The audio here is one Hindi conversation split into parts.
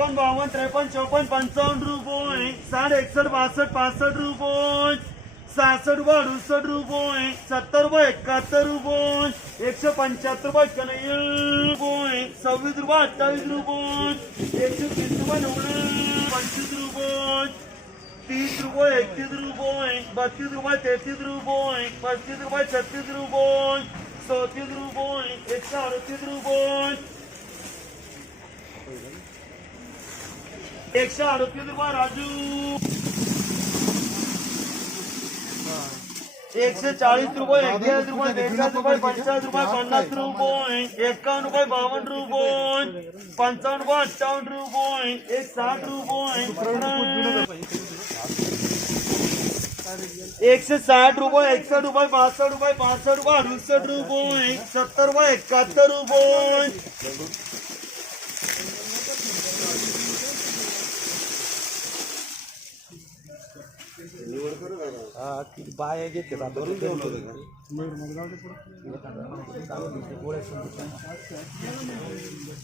एकावन्न बावन्न त्रेपन्न चौपन्न, पंचावन्न रुपये साठ एकसष्ट बासष्ट, पासष्ट रुपये। सहासष्ट रुपये अडुसष्ट रुपये, सत्तर रुपये एकाहत्तर रुपये, एकशे पंच्याहत्तर रुपये कन्हैया रुपये, सव्वीस रुपये अठ्ठावीस रुपये, एकशे तीस रुपये नव्वद, पंचवीस तीस रुपये, एकतीस रुपये, बत्तीस रुपये, तेहतीस रुपये, पस्तीस रुपये, छत्तीस रुपये, चौतीस रुपये, एकशे अडतीस रुपये। एकशे अडतीस रुपये राजू। एकशे चाळीस रुपये एकचाळीस रुपये बेचाळीस रुपये पंचाळीस रुपये पन्नास रुपये एकावन्न रुपये बावन्न रुपये पंचावन्न रुपये अठ्ठावन्न रुपये एक साठ रुपये एकशे साठ रुपये एकसष्ट रुपये बासष्ट रुपये पासष्ट रुपये अडुसष्ट रुपये सत्तर रुपये एकाहत्तर रुपये। बाय घेते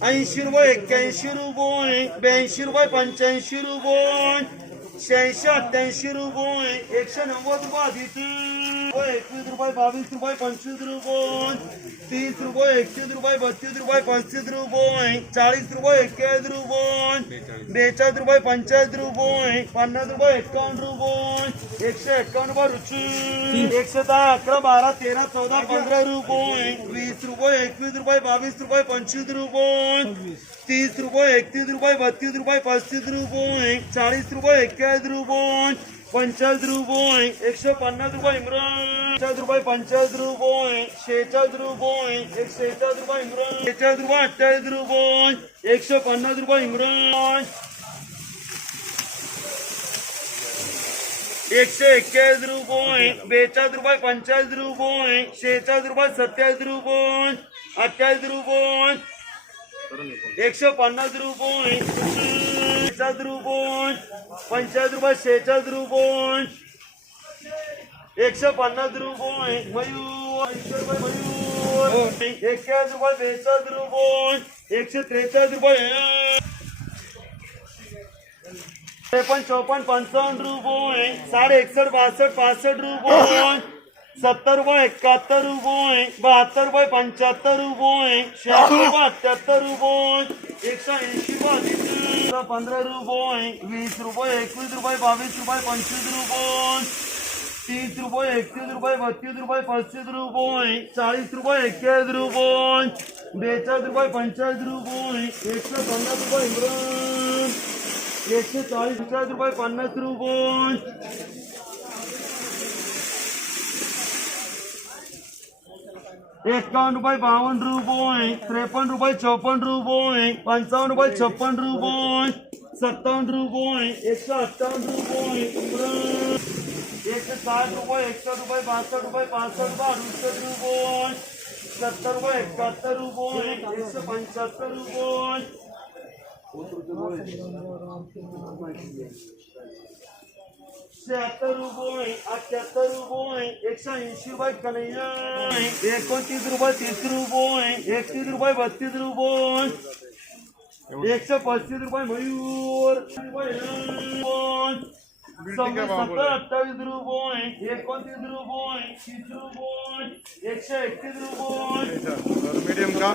ऐंशी रुपये एक्क्याऐंशी रुपये ब्याऐंशी रुपये पंच्याऐंशी रुपये शहाऐंशी अठ्ठ्याऐंशी रुपये एकशे नव्वद रुपये आदिती एकवीस रुपये बावीस रुपये पंचवीस रुपये तीस रुपये एकतीस रुपये बत्तीस रुपये पस्तीस रुपये चाळीस रुपये एक्केचाळीस रुपये बेचाळीस रुपये पंचाळीस रुपये पन्नास रुपये एकावन्न रुपये एकशे एकावन्न रुपये रुची एकशे दहा अकरा बारा तेरा चौदा पंधरा रुपये वीस रुपये एकवीस रुपये बावीस रुपये पंचवीस रुपये तीस रुपये एकतीस रुपये, बत्तीस रुपये पस्तीस रुपये चाळीस रुपये एक्केचाळीस रुपये पंचाळीस रुपये, एकशे पन्नास रुपये इम्रान रुपये, पंचाळीस रुपये, शेहेचाळीस रुपये एक शेहेचाळीस रुपये इम्रान, शेहेचाळीस रुपये, अठ्ठावीस रुपये, एकशे पन्नास रुपये इम्रान, एकशे एक्केचाळीस रुपये, बेचाळीस रुपये, पंचाळीस रुपये, शेहेचाळीस रुपये, सत्तावीस रुपये, अठ्ठावीस रुपये एकशे पन्नास रुपये। रुपये। पंचाळीस रुपये शेहेचाळीस रुपये। एकशे पन्नास रुपये, मयूर। ऐंशी रुपये मयूर एक्केचाळीस रुपये। बेचाळीस रुपये एकशे त्रेचाळीस रुपये त्रेपन्न चौपन्न पंचावन्न रुपये। साडे एकसष्ट बासष्ट पासष्ट रुपये। सत्तर रुपये एकाहत्तर रुपये बहात्तर रुपये पंच्याहत्तर रुपये शहात्तर अठ्ठ्याहत्तर रुपये एकशे ऐंशी रुपये पंधरा रुपये वीस रुपये एकवीस रुपये बावीस रुपये पंचवीस रुपये तीस रुपये एकतीस रुपये बत्तीस रुपये पस्तीस रुपये चाळीस रुपये एक्केचाळीस रुपये बेचाळीस रुपये पंचाळीस रुपये एकशे पन्नास रुपये एकशे चाळीस चाळीस रुपये पन्नास रुपये एकावन्न रुपये बावन्न रुपये त्रेपन्न रुपये चौपन्न रुपये पंचावन्न रुपये छप्पन रुपये सत्तावन्न रुपये एकशे अठ्ठावन्न रुपये इम्रान. एकशे साठ रुपये एकसष्ट रुपये बासष्ट रुपये पासष्ट रुपये अडुसष्ट रुपये सत्तर रुपये एकाहत्तर रुपये एकशे पंच्याहत्तर शहात्तर रुपये रुपये तीस रुपये एकतीस रुपये बत्तीस रुपये सत्तर एकतीस रुपये